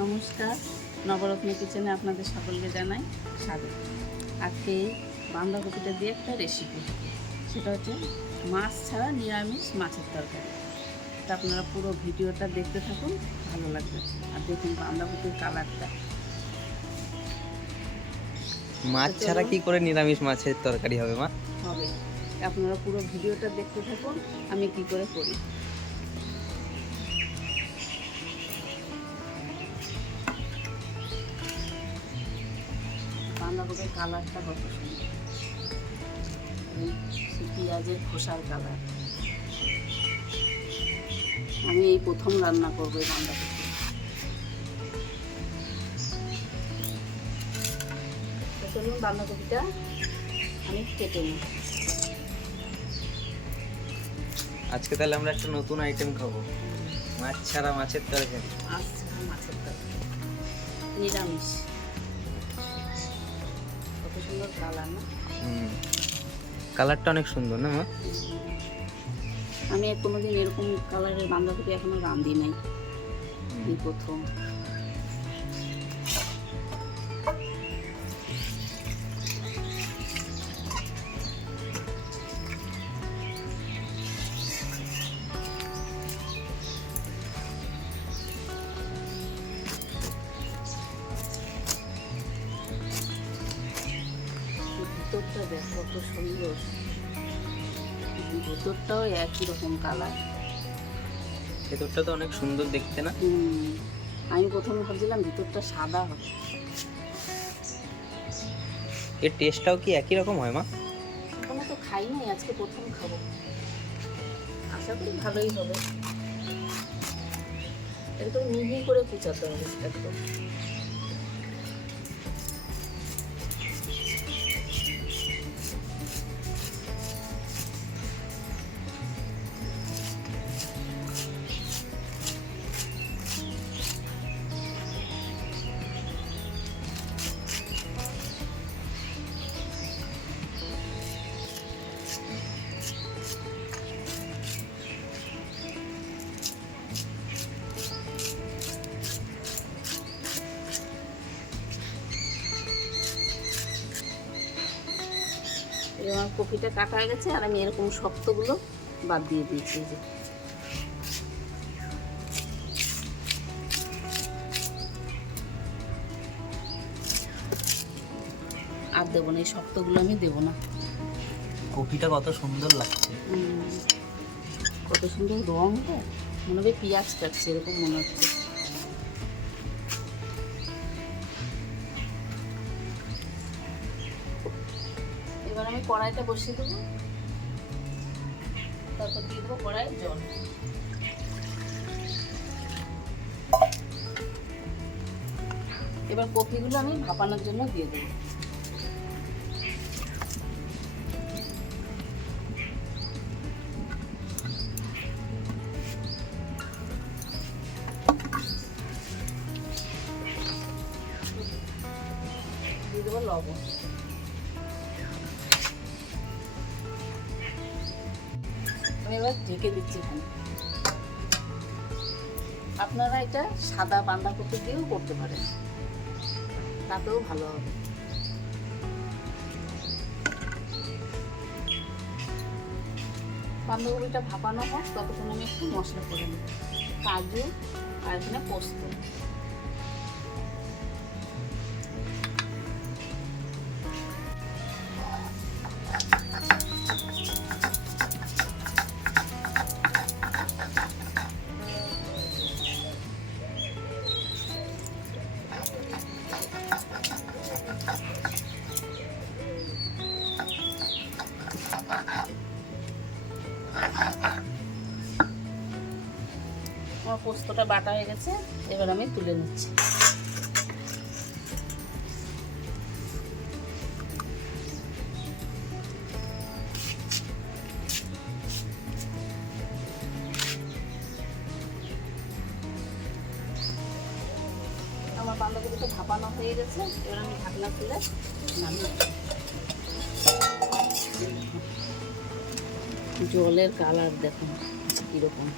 নমস্কার। নবরত্ন কিচেনে আপনাদের সকলকে জানাই স্বাগত। আজকে বাঁধাকপিটা দিয়ে একটা রেসিপি সেটা হচ্ছে মাছ ছাড়া নিরামিষ মাছের তরকারি। তা আপনারা পুরো ভিডিওটা দেখতে থাকুন ভালো লাগবে। আর দেখুন বাঁধাকপির কালারটা। মাছ ছাড়া কি করে নিরামিষ মাছের তরকারি হবে মা? হবে। আপনারা পুরো ভিডিওটা দেখতে থাকুন আমি কি করে করি। বাঁধাকপির কালারটা কত সুন্দর। পেঁয়াজের খোসার কালার। আমি এই প্রথম রান্না করব এই বাঁধাকপি চলুন বাঁধাকপিটা আমি কেটে নিই। আজকে তাহলে আমরা একটা নতুন আইটেম খাব। মাছ ছাড়া মাছের তরকারি। মাছ ছাড়া মাছের তরকারি। নিরামিষ। সুন্দর কালার না? কালারটা অনেক সুন্দর না মা? আমি কোনোদিন এরকম কালারের বাঁধাকপি এখনও রাঁধি নাই। এই প্রথম। ভিতরটাও একই রকম কালার ভেতরটা তো অনেক সুন্দর দেখতে না? আমি প্রথমে ভাবছিলাম ভিতরটা সাদা হবে। এর টেস্টটাও কি একই রকম হয় মা? এখনও তো খাই নাই আজকে প্রথম খাব। আশা করি ভালোই হবে। একদম মিহি করে কুচাতে হবে একদম। কপিটা কাটা হয়ে গেছে আর আমি এরকম শক্তগুলো বাদ দিয়ে দিয়েছি যে। আর দেবো না এই শক্তগুলো আমি দেবো না। কপিটা কত সুন্দর লাগছে। কত সুন্দর রং দেয় মনে হবে পেঁয়াজ কাটছে এরকম মনে হচ্ছে। কড়াইটা বসিয়ে দেবো। তারপর দিয়ে দেবো কড়াই জল। এবার কপিগুলো আমি ভাপানোর জন্য দিয়ে দেবো। করতে পারে। তাতেও ভালো হবে। বাঁধাকপিটা ভাপানো হোক, ততক্ষণ আমি একটু মশলা করে নিই কাজু আর এখানে পোস্ত। পোস্তটা বাটা হয়ে গেছে, এবার আমি তুলে নিচ্ছি। আমার ভাপানো হয়ে গেছে, এবার আমি তুলে নামিয়ে জলের কালার দেখুন কীরকম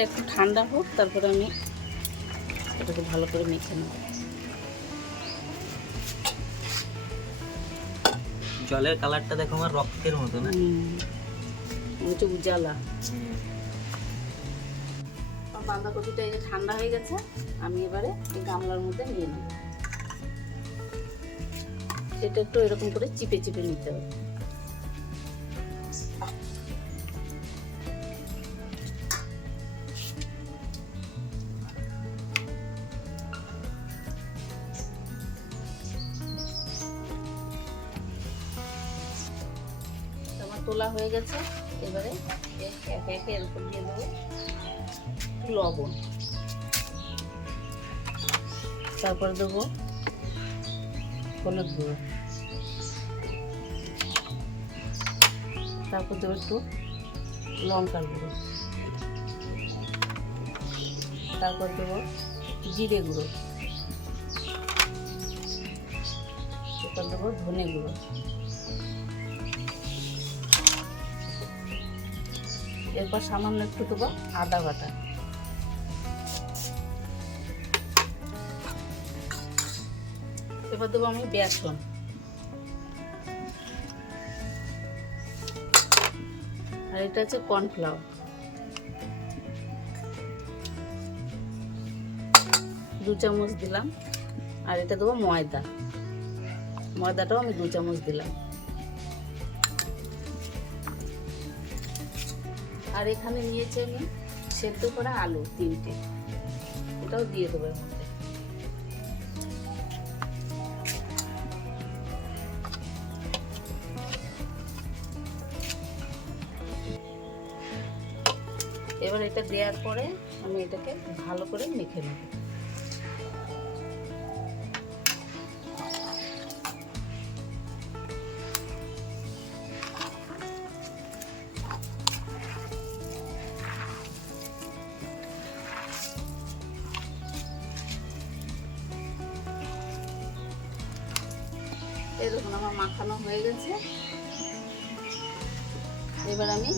এটা একটু ঠান্ডা হোক তারপরে আমি এটাকে ভালো করে মেখে নেব। জলের কালারটা দেখো আমার রক্তের মতো না? হচ্ছে উজালা। বাঁধাকপিটা এই যে ঠান্ডা হয়ে গেছে আমি এবারে এই গামলার মধ্যে নিয়ে নেব। এটা একটু এরকম করে চিপে চিপে নিতে হবে। হয়ে গেছে। এবারে একে একে এর উপর দিয়ে দেবো। লবণ। তারপরে দেবো হলুদ গুঁড়ো। তারপর দেবো একটু লঙ্কার গুঁড়ো। তারপর দেবো জিরে গুঁড়ো। এরপর দেবো ধনে গুঁড়ো। এরপর সামান্য একটু দেবো আদা বাটা। এবার দেবো আমি বেসন। আর এটা হচ্ছে কর্নফ্লাওয়ার। দু চামচ দিলাম। আর এটা দেবো ময়দা। ময়দাটাও আমি দু চামচ দিলাম। আর এখানে নিয়েছি আমি সেদ্ধ করা আলু তিনটে। এটাও দিয়ে দেবো এর মধ্যে। এবার এটা দেওয়ার পরে আমি এটাকে ভালো করে মেখে নেব। দেখুন, আমার মাখানো হয়ে গেছে। এবার আমি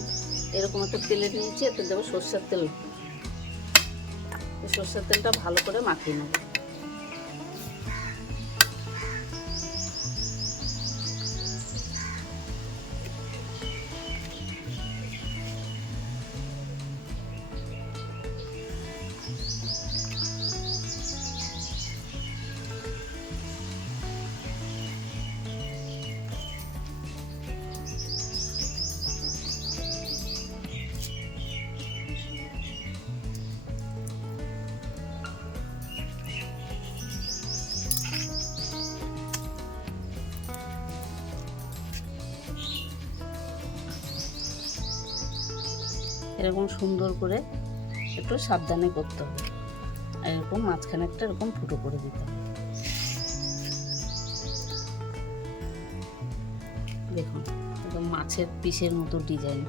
এরকম একটা প্লেট নিয়েছি, এতে দেবো সর্ষের তেল। সর্ষের তেলটা ভালো করে মাখিয়ে নেব। এরকম সুন্দর করে একটু সাবধানে করতে হবে। আর এরকম মাঝখানে একটা এরকম ফুটো করে দিতে হবে। দেখুন, একদম মাছের পিসের মতো ডিজাইন।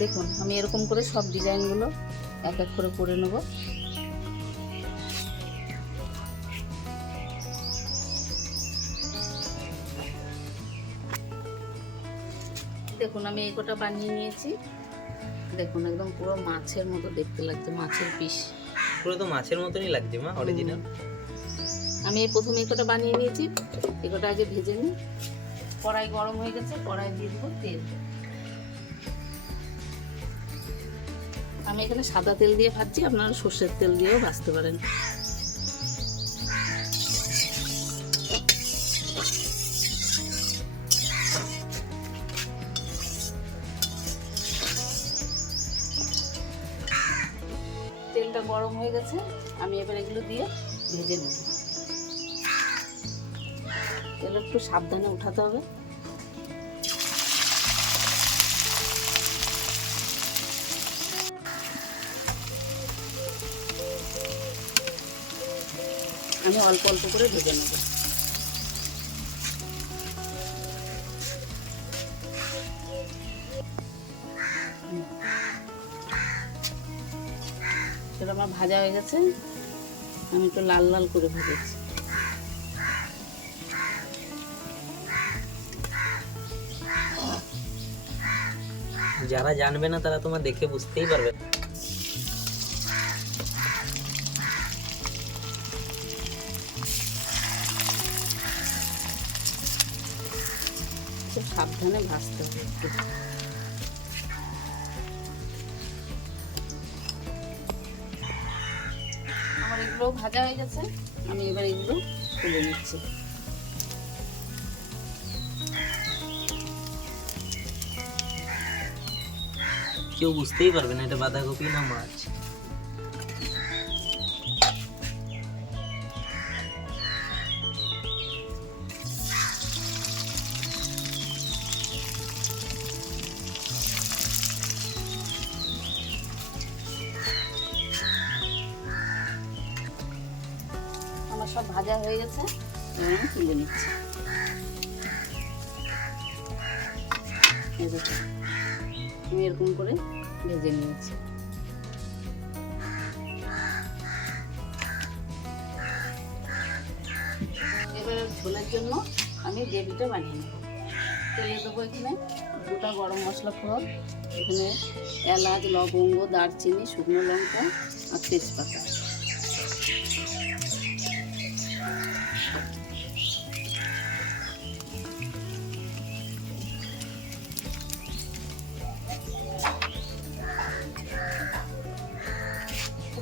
দেখুন, আমি এরকম করে সব ডিজাইনগুলো এক এক করে করে নেব। দেখুন আমি এই কটা বানিয়ে নিয়েছি। দেখুন একদম পুরো মাছের মতো দেখতে লাগছে মাছের পিস। পুরো তো মাছের মতনই লাগছে মা অরিজিনাল আমি এই প্রথমে এই কটা বানিয়ে নিয়েছি। এই কটা আগে ভেজে নিই। কড়াই গরম হয়ে গেছে কড়াই দিয়ে দেবো তেল। আমি এখানে সাদা তেল দিয়ে ভাজছি আপনারা সর্ষের তেল দিয়েও ভাজতে পারেন। গরম হয়ে গেছে, আমি এবার এগুলো দিয়ে ভেজে নেব। তেল একটু সাবধানে উঠাতে হবে। আমি অল্প অল্প করে ভেজে নেব। ভাজা হয়ে গেছে। আমি একটু লাল লাল করে ভেজেছি। যারা জানবে না তারা তোমার দেখে বুঝতেই পারবে। খুব সাবধানে ভাজতে হবে এগুলো ভাজা হয়ে গেছে, আমি এবার এগুলো তুলে নিচ্ছি। কেউ বুঝতেই পারবে না, এটা বাঁধাকপি না মাছ। ভাজা হয়ে গেছে। তুলে নিচ্ছি। আমি এরকম করে ভেজে নিয়েছি। এবারে ঝোলের জন্য আমি গ্রেভিটা বানিয়ে নেব। তেলে দেবো এখানে গোটা গরম মশলা ফোড়ন এখানে এলাচ, লবঙ্গ, দারচিনি, শুকনো লঙ্কা আর তেজপাতা।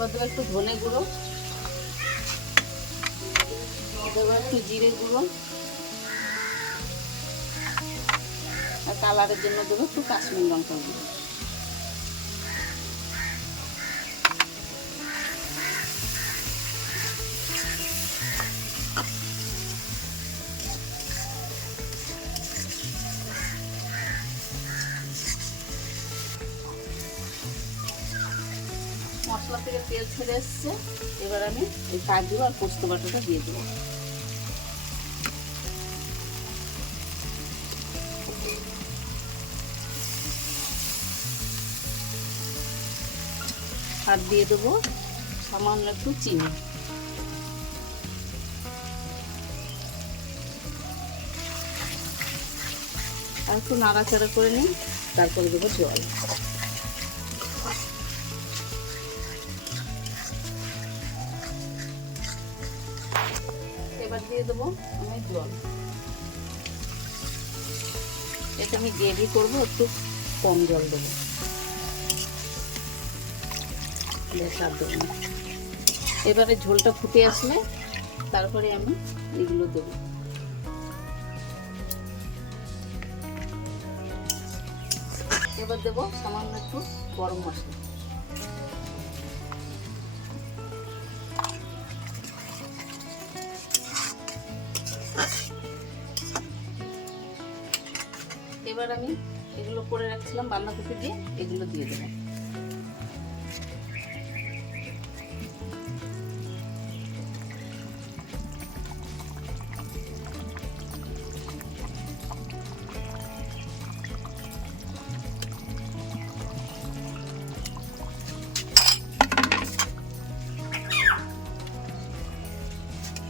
এবার দেবো একটু ধনে গুঁড়ো। দেবো একটু জিরে গুঁড়ো। আর কালারের জন্য দেবো একটু কাশ্মীর লঙ্কা গুঁড়ো। মশলা থেকে তেল ছেড়ে এসছে। এবার আমি এই কাজু আর পোস্ত বাটাটা দিয়ে দেবো। আর দিয়ে দেবো সামান্য একটু চিনি। আর একটু নাড়াচাড়া করে নিই, তারপরে দেবো জল। দেবো, আমি জল। এটা আমি গ্রেভি করব, একটু কম জল দেবো। আর দেবো এবারে ঝোলটা ফুটে আসলে তারপরে আমি এগুলো দেবো। এবার দেবো সামান্য একটু গরম মশলা। এবার আমি এগুলো করে রাখছিলাম, বাঁধাকপি দিয়ে এগুলো দিয়ে দেবো।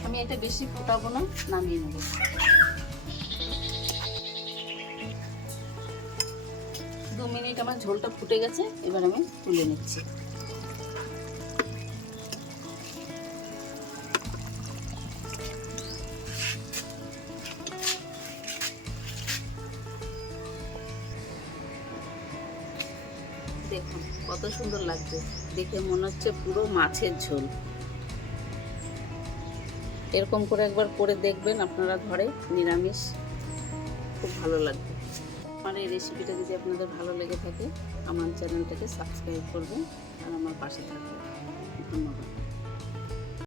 আমি এটা বেশি ফোটাবো না, নামিয়ে নেব। ঝোলটা ফুটে গেছে, এবার আমি তুলে নিচ্ছি। দেখুন, কত সুন্দর লাগছে। দেখে মনে হচ্ছে পুরো মাছের ঝোল। এরকম করে একবার করে দেখবেন আপনারা ঘরে, নিরামিষ। খুব ভালো লাগবে। আমার এই রেসিপিটা যদি আপনাদের ভালো লেগে থাকে, আমার চ্যানেলটাকে সাবস্ক্রাইব করবেন আর আমার পাশে থাকবেন। ধন্যবাদ।